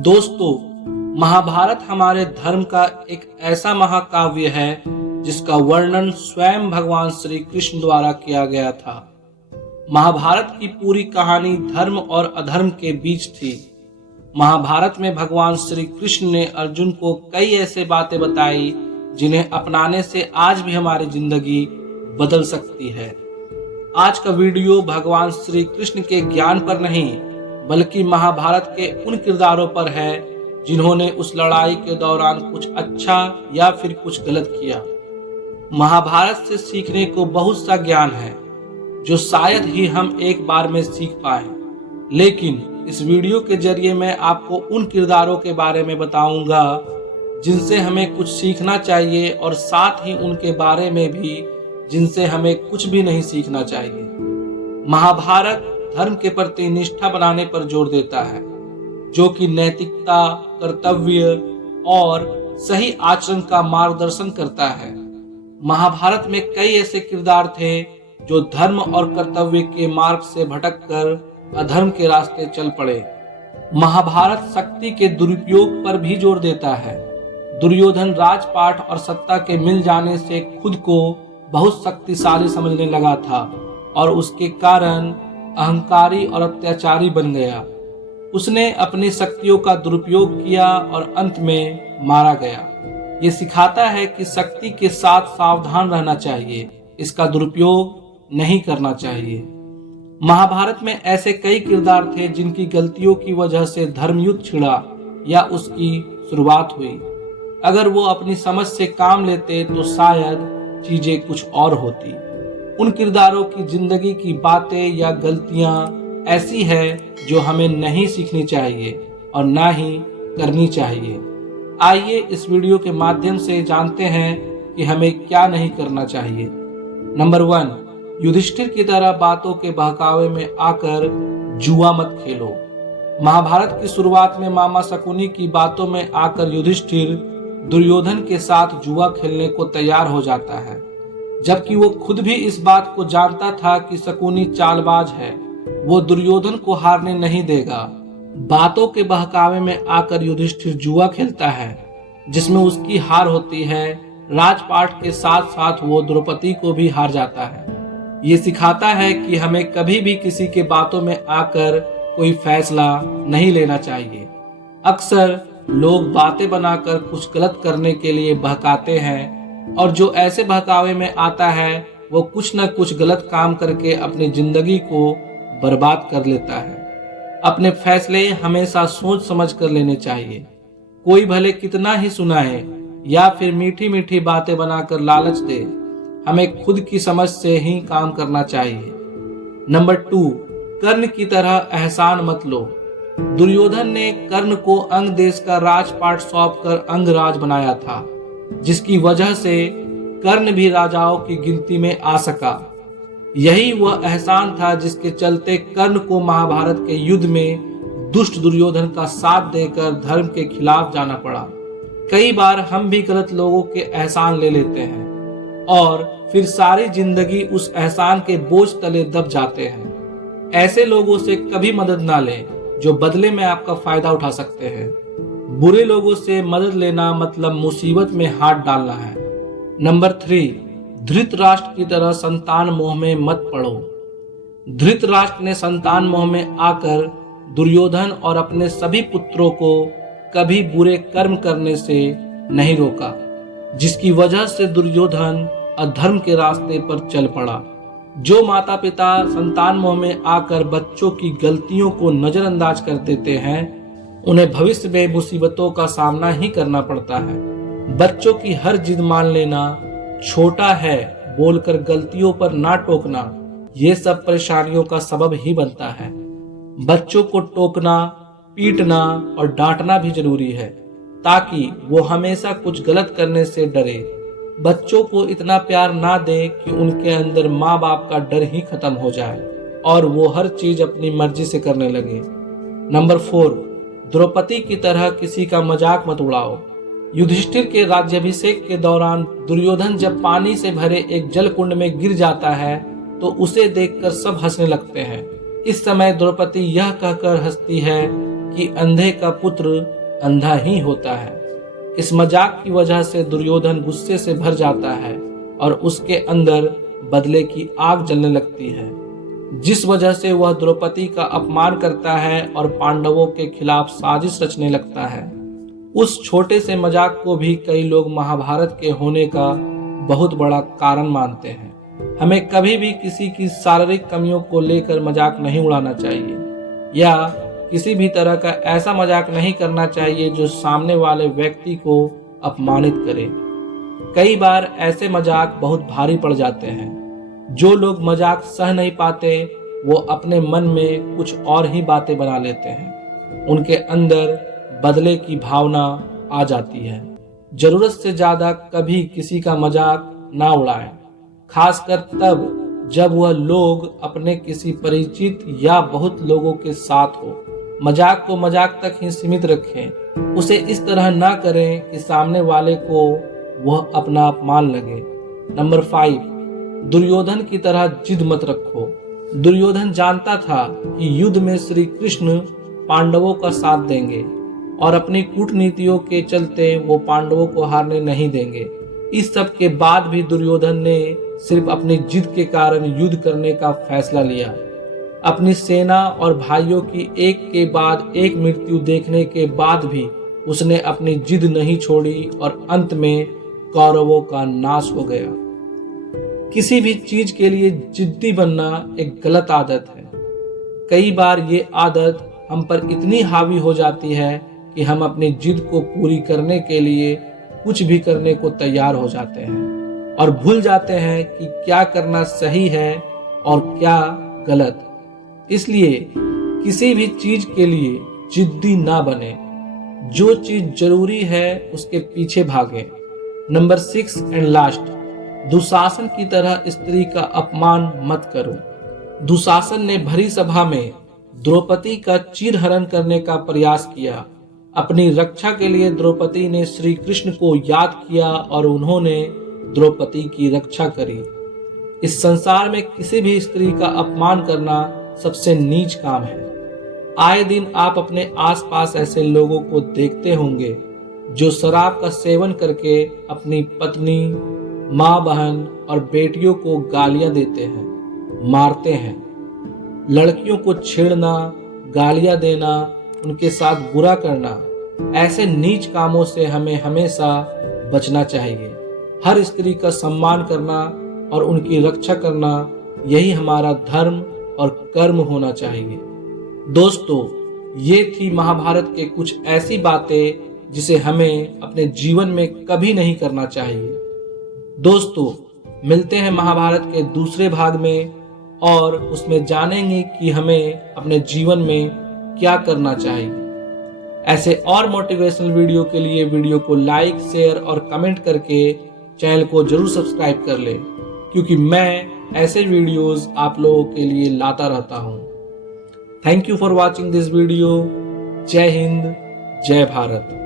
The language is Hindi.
दोस्तों, महाभारत हमारे धर्म का एक ऐसा महाकाव्य है जिसका वर्णन स्वयं भगवान श्री कृष्ण द्वारा किया गया था। महाभारत की पूरी कहानी धर्म और अधर्म के बीच थी। महाभारत में भगवान श्री कृष्ण ने अर्जुन को कई ऐसे बातें बताई जिन्हें अपनाने से आज भी हमारी जिंदगी बदल सकती है। आज का वीडियो भगवान श्री कृष्ण के ज्ञान पर नहीं बल्कि महाभारत के उन किरदारों पर है जिन्होंने उस लड़ाई के दौरान कुछ अच्छा या फिर कुछ गलत किया। महाभारत से सीखने को बहुत सा ज्ञान है जो शायद ही हम एक बार में सीख पाए, लेकिन इस वीडियो के जरिए मैं आपको उन किरदारों के बारे में बताऊंगा जिनसे हमें कुछ सीखना चाहिए और साथ ही उनके बारे में भी जिनसे हमें कुछ भी नहीं सीखना चाहिए। महाभारत धर्म के प्रति निष्ठा बनाने पर जोर देता है, जो कि नैतिकता, कर्तव्य और सही आचरण का मार्गदर्शन करता है। महाभारत में कई ऐसे किरदार थे जो धर्म और कर्तव्य के मार्ग से भटककर अधर्म के रास्ते चल पड़े। महाभारत शक्ति के दुरुपयोग पर भी जोर देता है। दुर्योधन राजपाट और सत्ता के मिल जाने से खुद को बहुत शक्तिशाली समझने लगा था और उसके कारण अहंकारी और अत्याचारी बन गया। उसने अपनी शक्तियों का दुरुपयोग किया और अंत में मारा गया। ये सिखाता है कि शक्ति के साथ सावधान रहना चाहिए, इसका दुरुपयोग नहीं करना चाहिए। महाभारत में ऐसे कई किरदार थे जिनकी गलतियों की वजह से धर्मयुद्ध छिड़ा या उसकी शुरुआत हुई। अगर वो अपनी समझ से काम लेते तो शायद चीजें कुछ और होती। उन किरदारों की जिंदगी की बातें या गलतियां ऐसी है जो हमें नहीं सीखनी चाहिए और ना ही करनी चाहिए। आइए इस वीडियो के माध्यम से जानते हैं कि हमें क्या नहीं करना चाहिए। नंबर 1, युधिष्ठिर की तरह बातों के बहकावे में आकर जुआ मत खेलो। महाभारत की शुरुआत में मामा शकुनी की बातों में आकर युधिष्ठिर दुर्योधन के साथ जुआ खेलने को तैयार हो जाता है, जबकि वो खुद भी इस बात को जानता था कि शकुनी चालबाज है, वो दुर्योधन को हारने नहीं देगा। बातों के बहकावे में आकर युधिष्ठिर जुआ खेलता है जिसमें उसकी हार होती है। राजपाट के साथ साथ वो द्रौपदी को भी हार जाता है। ये सिखाता है कि हमें कभी भी किसी के बातों में आकर कोई फैसला नहीं लेना चाहिए। अक्सर लोग बातें बनाकर कुछ गलत करने के लिए बहकाते हैं और जो ऐसे बहकावे में आता है वो कुछ न कुछ गलत काम करके अपनी जिंदगी को बर्बाद कर लेता है। अपने फैसले हमेशा सोच समझ कर लेने चाहिए। कोई भले कितना ही सुनाए या फिर मीठी मीठी बातें बनाकर लालच दे, हमें खुद की समझ से ही काम करना चाहिए। नंबर 2, कर्ण की तरह एहसान मत लो। दुर्योधन ने कर्ण को अंग देश का राजपाट सौंपकर अंगराज बनाया था, जिसकी वजह से कर्ण भी राजाओं की गिनती में आ सका। यही वह एहसान था जिसके चलते कर्ण को महाभारत के युद्ध में दुष्ट दुर्योधन का साथ देकर धर्म के खिलाफ जाना पड़ा। कई बार हम भी गलत लोगों के एहसान ले लेते हैं और फिर सारी जिंदगी उस एहसान के बोझ तले दब जाते हैं। ऐसे लोगों से कभी मदद ना लें जो बदले में आपका फायदा उठा सकते हैं। बुरे लोगों से मदद लेना मतलब मुसीबत में हाथ डालना है। नंबर 3, धृतराष्ट्र की तरह संतान मोह में मत पड़ो। धृतराष्ट्र ने संतान मोह में आकर दुर्योधन और अपने सभी पुत्रों को कभी बुरे कर्म करने से नहीं रोका, जिसकी वजह से दुर्योधन अधर्म के रास्ते पर चल पड़ा। जो माता पिता संतान मोह में आकर बच्चों की गलतियों को नजरअंदाज कर देते हैं, उन्हें भविष्य में मुसीबतों का सामना ही करना पड़ता है। बच्चों की हर जिद मान लेना, छोटा है बोलकर गलतियों पर ना टोकना, ये सब परेशानियों का सबब ही बनता है। बच्चों को टोकना, पीटना और डांटना भी जरूरी है ताकि वो हमेशा कुछ गलत करने से डरे। बच्चों को इतना प्यार ना दे कि उनके अंदर माँ बाप का डर ही खत्म हो जाए और वो हर चीज अपनी मर्जी से करने लगे। नंबर 4, द्रौपदी की तरह किसी का मजाक मत उड़ाओ। युधिष्ठिर के राज्याभिषेक के दौरान दुर्योधन जब पानी से भरे एक जल कुंड में गिर जाता है तो उसे देखकर सब हंसने लगते हैं। इस समय द्रौपदी यह कहकर हंसती है कि अंधे का पुत्र अंधा ही होता है। इस मजाक की वजह से दुर्योधन गुस्से से भर जाता है और उसके अंदर बदले की आग जलने लगती है, जिस वजह से वह द्रौपदी का अपमान करता है और पांडवों के खिलाफ साजिश रचने लगता है। उस छोटे से मजाक को भी कई लोग महाभारत के होने का बहुत बड़ा कारण मानते हैं। हमें कभी भी किसी की शारीरिक कमियों को लेकर मजाक नहीं उड़ाना चाहिए या किसी भी तरह का ऐसा मजाक नहीं करना चाहिए जो सामने वाले व्यक्ति को अपमानित करे। कई बार ऐसे मजाक बहुत भारी पड़ जाते हैं। जो लोग मजाक सह नहीं पाते वो अपने मन में कुछ और ही बातें बना लेते हैं। उनके अंदर बदले की भावना आ जाती है। जरूरत से ज्यादा कभी किसी का मजाक ना उड़ाएं, खासकर तब जब वह लोग अपने किसी परिचित या बहुत लोगों के साथ हो। मजाक को मजाक तक ही सीमित रखें। उसे इस तरह ना करें कि सामने वाले को वह अपना अपमान लगे। नंबर 5, दुर्योधन की तरह जिद मत रखो। दुर्योधन जानता था कि युद्ध में श्री कृष्ण पांडवों का साथ देंगे और अपनी कूटनीतियों के चलते वो पांडवों को हारने नहीं देंगे। इस सब के बाद भी दुर्योधन ने सिर्फ अपनी जिद के कारण युद्ध करने का फैसला लिया। अपनी सेना और भाइयों की एक के बाद एक मृत्यु देखने के बाद भी उसने अपनी जिद नहीं छोड़ी और अंत में कौरवों का नाश हो गया। किसी भी चीज के लिए जिद्दी बनना एक गलत आदत है। कई बार ये आदत हम पर इतनी हावी हो जाती है कि हम अपनी जिद को पूरी करने के लिए कुछ भी करने को तैयार हो जाते हैं और भूल जाते हैं कि क्या करना सही है और क्या गलत। इसलिए किसी भी चीज के लिए जिद्दी ना बने। जो चीज जरूरी है उसके पीछे भागें। नंबर 6 एंड लास्ट, दुशासन की तरह स्त्री का अपमान मत करो। दुशासन ने भरी सभा में द्रौपदी का चीरहरण करने का प्रयास किया। अपनी रक्षा के लिए द्रौपदी ने श्री कृष्ण को याद किया और उन्होंने द्रौपदी की रक्षा करी। इस संसार में किसी भी स्त्री का अपमान करना सबसे नीच काम है। आए दिन आप अपने आसपास ऐसे लोगों को देखते होंगे जो शराब का सेवन करके अपनी पत्नी, माँ, बहन और बेटियों को गालियां देते हैं, मारते हैं। लड़कियों को छेड़ना, गालियां देना, उनके साथ बुरा करना, ऐसे नीच कामों से हमें हमेशा बचना चाहिए। हर स्त्री का सम्मान करना और उनकी रक्षा करना यही हमारा धर्म और कर्म होना चाहिए। दोस्तों, ये थी महाभारत के कुछ ऐसी बातें जिसे हमें अपने जीवन में कभी नहीं करना चाहिए। दोस्तों, मिलते हैं महाभारत के दूसरे भाग में और उसमें जानेंगे कि हमें अपने जीवन में क्या करना चाहिए। ऐसे और मोटिवेशनल वीडियो के लिए वीडियो को लाइक, शेयर और कमेंट करके चैनल को जरूर सब्सक्राइब कर लें, क्योंकि मैं ऐसे वीडियोस आप लोगों के लिए लाता रहता हूं। Thank you for watching this video. जय हिंद, जय भारत।